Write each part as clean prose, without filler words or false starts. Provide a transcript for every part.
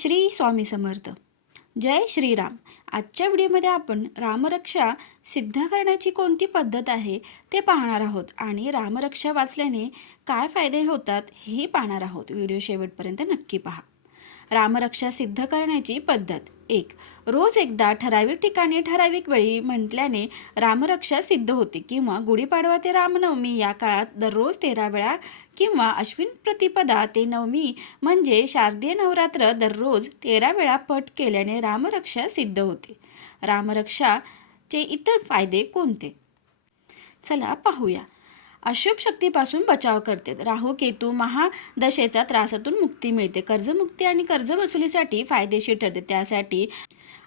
श्री स्वामी समर्थ. जय श्रीराम. आजच्या व्हिडिओमध्ये आपण रामरक्षा सिद्ध करण्याची कोणती पद्धत आहे ते पाहणार आहोत आणि रामरक्षा वाचल्याने काय फायदे होतात हेही पाहणार आहोत. व्हिडिओ शेवटपर्यंत नक्की पहा. रामरक्षा सिद्ध करण्याची पद्धत. 1. रोज एकदा ठराविक ठिकाणी ठराविक वेळी म्हटल्याने रामरक्षा सिद्ध होते. किंवा गुढीपाडवा ते रामनवमी या काळात दररोज 13 वेळा किंवा अश्विन प्रतिपदा ते नवमी म्हणजे शारदीय नवरात्र दररोज 13 वेळा पठ केल्याने रामरक्षा सिद्ध होते. रामरक्षाचे इतर फायदे कोणते? चला पाहूया. अशुभ शक्तीपासून बचाव करते. राहू केतू महादशेचा त्रासातून मुक्ती मिळते. कर्जमुक्ती आणि कर्ज वसुलीसाठी फायदेशीर ठरते. त्यासाठी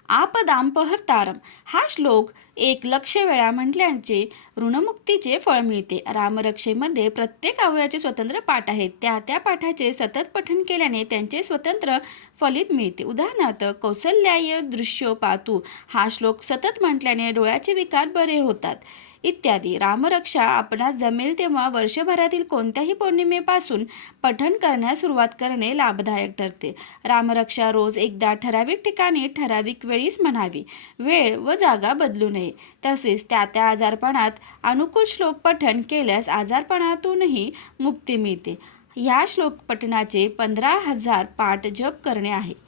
आपदांपहर्तारम हा श्लोक 1,00,000 वेळा म्हटल्याचे ऋणमुक्तीचे फळ मिळते. रामरक्षेमध्ये प्रत्येक अवयवाचे स्वतंत्र पाठ आहेत. त्या पाठाचे सतत पठण केल्याने त्यांचे स्वतंत्र फलित मिळते. उदाहरणार्थ कौसल्याय दृश्यो पातू हा श्लोक सतत म्हटल्याने डोळ्याचे विकार बरे होतात इत्यादी. रामरक्षा आपणास जमेल तेव्हा वर्षभरातील कोणत्याही पौर्णिमेपासून पठण करण्यास सुरुवात करणे लाभदायक ठरते. रामरक्षा रोज एकदा ठराविक ठिकाणी ठराविक वेळीच म्हणावी. वेळ व जागा बदलू नये. तसेच त्या आजारपणात अनुकूल श्लोक पठण केल्यास आजारपणातूनही मुक्ती मिळते. ह्या श्लोक पठणाचे 15,000 पाठ जप करणे आहे.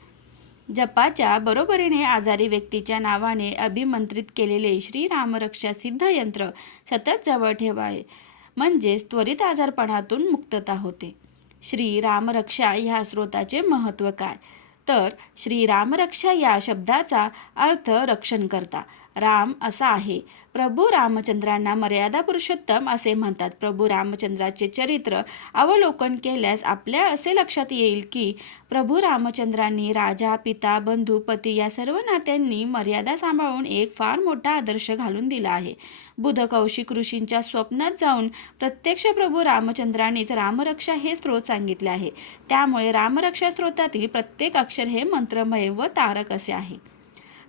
जपाच्या बरोबरीने आजारी व्यक्तीच्या नावाने अभिमंत्रित केलेले श्री रामरक्षा सिद्ध यंत्र सतत जवळ ठेवावे म्हणजेच त्वरित आजारपणातून मुक्तता होते. श्री रामरक्षा ह्या स्रोताचे महत्त्व काय? तर श्री रामरक्षा या शब्दाचा अर्थ रक्षण करता. राम असा आहे. प्रभू रामचंद्रांना मर्यादा पुरुषोत्तम असे म्हणतात. प्रभू रामचंद्राचे चरित्र अवलोकन केल्यास आपल्या असे लक्षात येईल की प्रभू रामचंद्रांनी राजा, पिता, बंधू, पती या सर्व नात्यांनी मर्यादा सांभाळून एक फार मोठा आदर्श घालून दिला आहे. बुध कौशिक ऋषींच्या स्वप्नात जाऊन प्रत्यक्ष प्रभू रामचंद्रांनीच रामरक्षा हे स्तोत्र सांगितले आहे. त्यामुळे रामरक्षा स्तोत्रातील प्रत्येक अक्षर हे मंत्रमय व तारक असे आहे.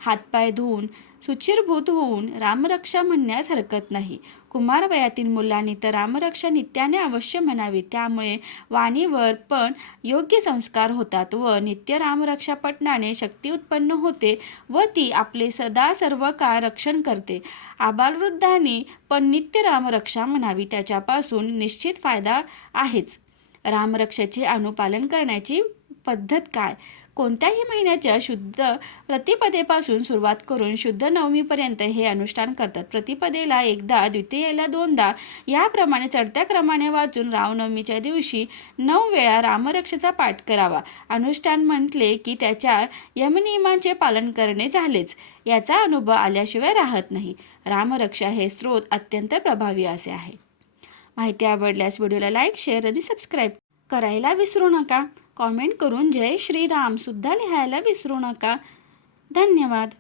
हातपाय धुवून शुचिर्भूत होऊन रामरक्षा म्हणण्यास हरकत नाही. कुमार वयातील मुलांनी तर रामरक्षा नित्याने अवश्य म्हणावी. त्यामुळे वाणीवर पण योग्य संस्कार होतात व नित्य रामरक्षा पठणाने शक्ती उत्पन्न होते व ती आपले सदा सर्व काळ रक्षण करते. आबालवृद्धांनी पण नित्य रामरक्षा म्हणावी. त्याच्यापासून निश्चित फायदा आहेच. रामरक्षेचे अनुपालन करण्याची पद्धत काय? कोणत्याही महिन्याच्या शुद्ध प्रतिपदेपासून सुरुवात करून शुद्ध नवमीपर्यंत हे अनुष्ठान करतात. प्रतिपदेला एकदा, द्वितीयेला 2दा याप्रमाणे चढत्या क्रमाने वाचून रामनवमीच्या दिवशी 9 वेळा रामरक्षेचा पाठ करावा. अनुष्ठान म्हटले की त्याच्या यमनियमांचे पालन करणे झालेच. याचा अनुभव आल्याशिवाय राहत नाही. रामरक्षा हे स्तोत्र अत्यंत प्रभावी असे आहे. माहिती आवडल्यास व्हिडिओला लाईक, शेअर आणि सबस्क्राईब करायला विसरू नका. कॉमेंट करून जय श्रीराम सुद्धा लिहायला विसरू नका. धन्यवाद.